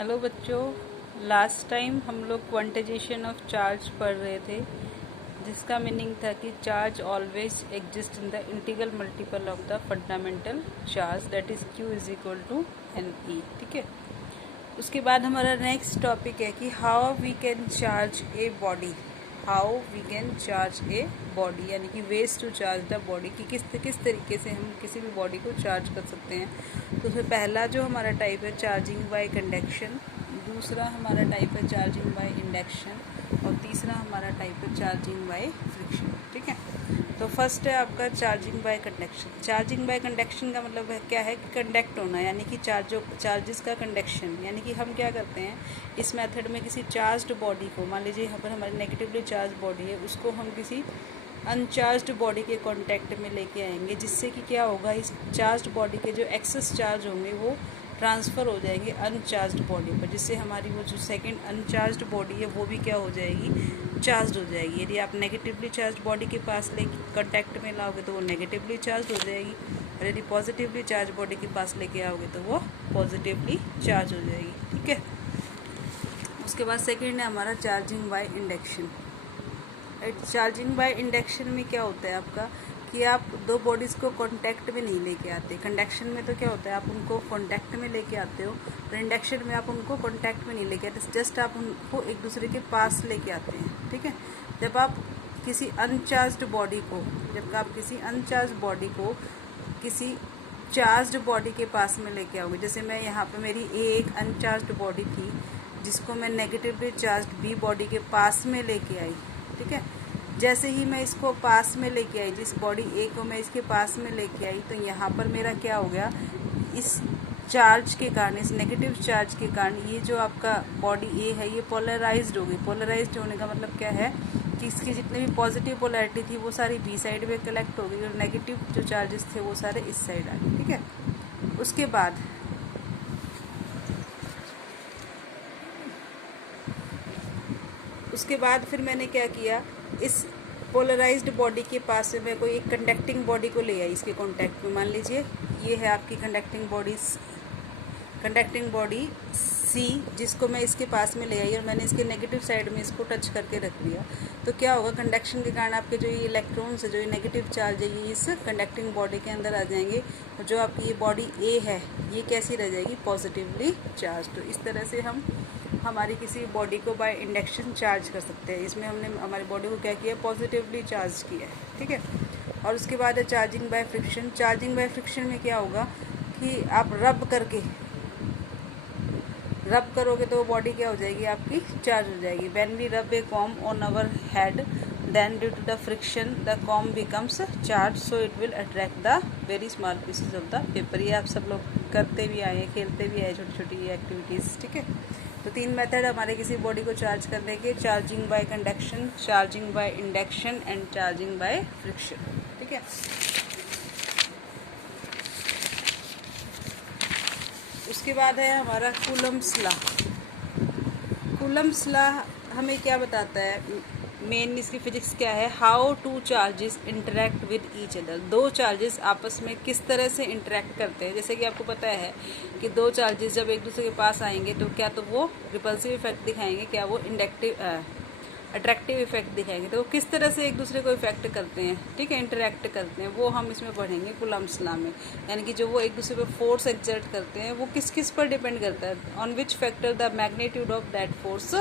Hello बच्चों, last time हम लोग क्वांटाइजेशन ऑफ चार्ज पढ़ रहे थे, जिसका मीनिंग था कि charge always exist in the integral multiple of the fundamental charge, that is Q is equal to NE। ठीक है। उसके बाद हमारा नेक्स्ट टॉपिक है कि how we can charge a body. How we can charge a body, यानी कि ways to charge the body, कि किस तरीके से हम किसी भी बॉडी को चार्ज कर सकते हैं। तो उसमें पहला जो हमारा टाइप है चार्जिंग बाय कंडक्शन, दूसरा हमारा टाइप है चार्जिंग बाय इंडक्शन, और तीसरा हमारा टाइप है चार्जिंग बाय फ्रिक्शन। ठीक है। तो फर्स्ट है आपका charging by conduction. Charging by conduction का मतलब है क्या है कि कंडक्ट होना, यानी कि चार्जेस का कंडक्शन। यानी कि हम क्या करते हैं इस मेथड में, किसी चार्ज्ड बॉडी को, मान लीजिए यहाँ पर हमारी नेगेटिवली चार्ज बॉडी है, उसको हम किसी अनचार्ज्ड बॉडी के कांटेक्ट में लेके आएंगे, जिससे कि क्या होगा, इस चार्ज्ड बॉडी के जो एक्सेस चार्ज होंगे वो ट्रांसफ़र हो जाएंगे अनचार्ज्ड बॉडी पर, जिससे हमारी वो जो सेकंड अनचार्ज्ड बॉडी है वो भी क्या हो जाएगी, चार्ज हो जाएगी। यदि आप नेगेटिवली चार्ज बॉडी के पास ले कांटेक्ट में लाओगे तो वो नेगेटिवली चार्ज हो जाएगी, और यदि पॉजिटिवली चार्ज बॉडी के पास लेके आओगे तो वो पॉजिटिवली चार्ज हो जाएगी। ठीक है। उसके बाद सेकेंड है हमारा charging by induction. Charging by induction में क्या होता है आपका कि आप दो बॉडीज़ को कांटेक्ट में नहीं लेके आते। कंडक्शन में तो क्या होता है, आप उनको कांटेक्ट में लेके आते हो, और इंडक्शन में आप उनको कांटेक्ट में नहीं लेके आते, जस्ट आप उनको एक दूसरे के पास लेके आते हैं। ठीक है। जब आप किसी अनचार्ज्ड बॉडी को किसी चार्ज्ड बॉडी के पास में लेके आओगे, जैसे मैं यहाँ पे मेरी एक अनचार्ज्ड बॉडी थी जिसको मैं नेगेटिवली चार्ज्ड बी बॉडी के पास में लेके आई। ठीक है। जैसे ही मैं इसको पास में लेके आई, जिस बॉडी ए को मैं इसके पास में लेके आई, तो यहाँ पर मेरा क्या हो गया, इस चार्ज के कारण, इस नेगेटिव चार्ज के कारण ये जो आपका बॉडी ए है ये पोलराइज्ड हो गई। पोलराइज्ड होने का मतलब क्या है कि इसकी जितनी भी पॉजिटिव पोलैरिटी थी वो सारी बी साइड में कलेक्ट हो गई, और नेगेटिव जो चार्जेस थे वो सारे इस साइड आ गए। ठीक है। उसके बाद फिर मैंने क्या किया, इस पोलराइज्ड बॉडी के पास से मैं कोई एक कंडक्टिंग बॉडी को ले आई इसके कांटेक्ट में। मान लीजिए ये है आपकी कंडक्टिंग बॉडी सी, जिसको मैं इसके पास में ले आई और मैंने इसके नेगेटिव साइड में इसको टच करके रख दिया। तो क्या होगा, कंडक्शन के कारण आपके जो ये इलेक्ट्रॉन्स है, जो ये नेगेटिव चार्ज है, ये इस कंडक्टिंग बॉडी के अंदर आ जाएंगे, और जो आपकी ये बॉडी ए है ये कैसी रह जाएगी, पॉजिटिवली चार्ज। तो इस तरह से हम हमारी किसी बॉडी को बाय इंडक्शन चार्ज कर सकते हैं। इसमें हमने हमारी बॉडी को क्या किया, पॉजिटिवली चार्ज किया है। ठीक है। और उसके बाद है charging by friction. Charging by friction में क्या होगा कि आप रब करोगे तो वो बॉडी क्या हो जाएगी, आपकी चार्ज हो जाएगी। When we rub a comb on our head, then due to the friction the comb becomes charge, so it will attract the very small pieces of the paper. ये आप सब लोग करते भी आए, खेलते भी आए, छोटी छोटी एक्टिविटीज़। ठीक है। तो तीन मेथड हमारे किसी बॉडी को चार्ज करने के, charging by conduction, charging by induction and charging by friction. ठीक है। उसके बाद है हमारा कूलम्ब्स लॉ। कूलम्ब्स लॉ हमें क्या बताता है, मेन इसकी फिजिक्स क्या है, how two charges interact with each other. दो चार्जेस आपस में किस तरह से इंटरेक्ट करते हैं। जैसे कि आपको पता है कि दो चार्जेस जब एक दूसरे के पास आएंगे तो क्या तो वो रिपल्सिव इफेक्ट दिखाएंगे, क्या वो अट्रैक्टिव इफेक्ट दिखाएंगे। तो वो किस तरह से एक दूसरे को इफेक्ट करते हैं, ठीक है, इंटरेक्ट करते हैं, वो हम इसमें पढ़ेंगे कूलम्ब्स लॉ में। यानी कि जो वो एक दूसरे पर फोर्स एक्सर्ट करते हैं वो किस किस पर डिपेंड करता है, on which factor the magnitude of that force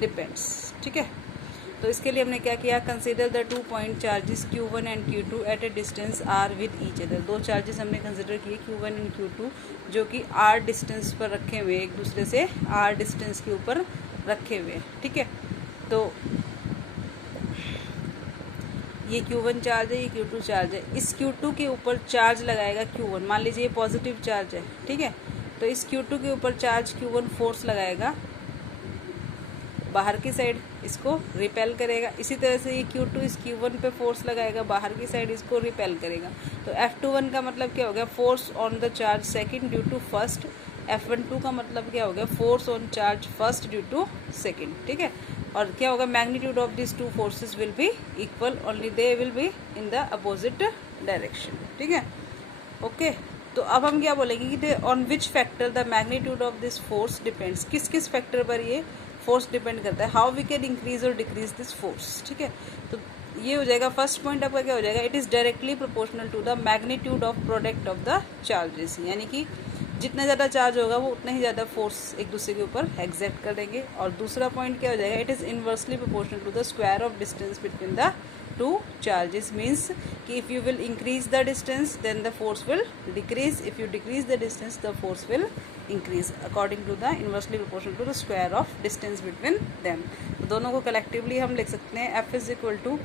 depends. ठीक है। तो इसके लिए हमने क्या किया, consider the 2 point charges Q1 and Q2 at a distance R with each other. दो चार्जेस हमने कंसिडर किए Q1 एंड Q2, जो कि R डिस्टेंस पर रखे हुए, एक दूसरे से R डिस्टेंस के ऊपर रखे हुए। ठीक है। तो ये Q1 चार्ज है, ये Q2 चार्ज है। इस Q2 के ऊपर चार्ज लगाएगा Q1, मान लीजिए ये पॉजिटिव चार्ज है। ठीक है। तो इस Q2 के ऊपर चार्ज Q1 फोर्स लगाएगा बाहर की साइड, इसको रिपेल करेगा। इसी तरह से ये Q2 इस Q1 पे फोर्स लगाएगा बाहर की साइड, इसको रिपेल करेगा। तो F21 का मतलब क्या हो गया, force on the charge second due to first. F12 का मतलब क्या हो गया, force on charge first due to second. ठीक है। और क्या होगा, magnitude of this two forces will be equal, only they will be in the opposite direction. ठीक है। ओके। तो अब हम क्या बोलेंगे कि on which factor the magnitude of this force depends, किस किस फैक्टर पर ये फोर्स डिपेंड करता है, हाउ वी कैन इंक्रीज और डिक्रीज दिस फोर्स। ठीक है, तो ये हो जाएगा फर्स्ट पॉइंट आपका क्या हो जाएगा, it is directly proportional to the magnitude of product of the charges, यानी कि जितना ज़्यादा चार्ज होगा वो उतना ही ज़्यादा फोर्स एक दूसरे के ऊपर एग्जर्ट कर देंगे। और दूसरा पॉइंट क्या हो जाएगा, it is inversely proportional to the square of distance between the two charges, means कि if you will increase the distance then the force will decrease, if you decrease the distance the force will increase according to the inversely proportional to the square of distance between them. तो दोनों को collectively हम लिख सकते हैं F is equal to,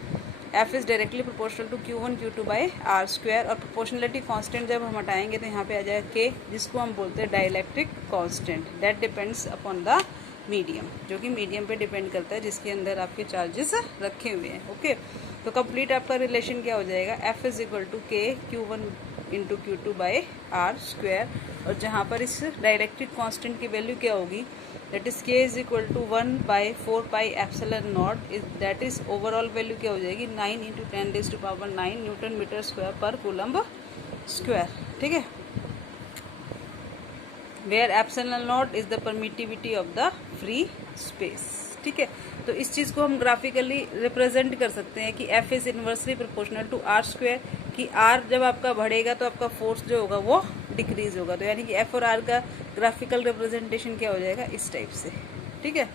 F is directly proportional to Q1 Q2 by R square. और proportionality constant जब हम हटाएंगे तो यहाँ पे आ जाएगा K, जिसको हम बोलते हैं dielectric constant, that depends upon the medium, जो कि मीडियम पे डिपेंड करता है जिसके अंदर आपके चार्जेस रखे हुए हैं। ओके, तो कंप्लीट आपका रिलेशन क्या हो जाएगा, F is equal to K Q1 into Q2 by R square. और जहाँ पर इस डाइलेक्ट्रिक कांस्टेंट की वैल्यू क्या होगी, that is K is equal to 1/4 pi epsilon naught, that is overall value क्या हो जाएगी 9 into 10⁻⁹ newton metre square per coulomb square. ठीक है, where epsilon naught is the permittivity of the free space. ठीक है, तो इस चीज़ को हम ग्राफिकली रिप्रेजेंट कर सकते हैं कि F is inversely proportional to R square, कि आर जब आपका बढ़ेगा तो आपका फोर्स जो होगा वो डिक्रीज होगा। तो यानी कि एफ और आर का ग्राफिकल रिप्रेजेंटेशन क्या हो जाएगा इस टाइप से। ठीक है,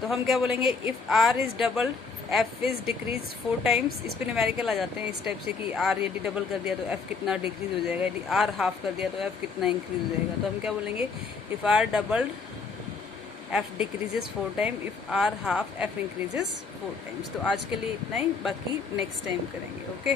तो हम क्या बोलेंगे, if R is double F is decrease 4 times, इस पर न्यूमेरिकल आ जाते हैं इस टाइप से कि आर यदि डबल कर दिया तो एफ कितना डिक्रीज हो जाएगा, यदि आर हाफ कर दिया तो एफ कितना इंक्रीज हो जाएगा। तो हम क्या बोलेंगे, if R doubled F decreases 4 time, if R half F increases 4 times. तो आज के लिए इतना ही, बाकी नेक्स्ट टाइम करेंगे। ओके।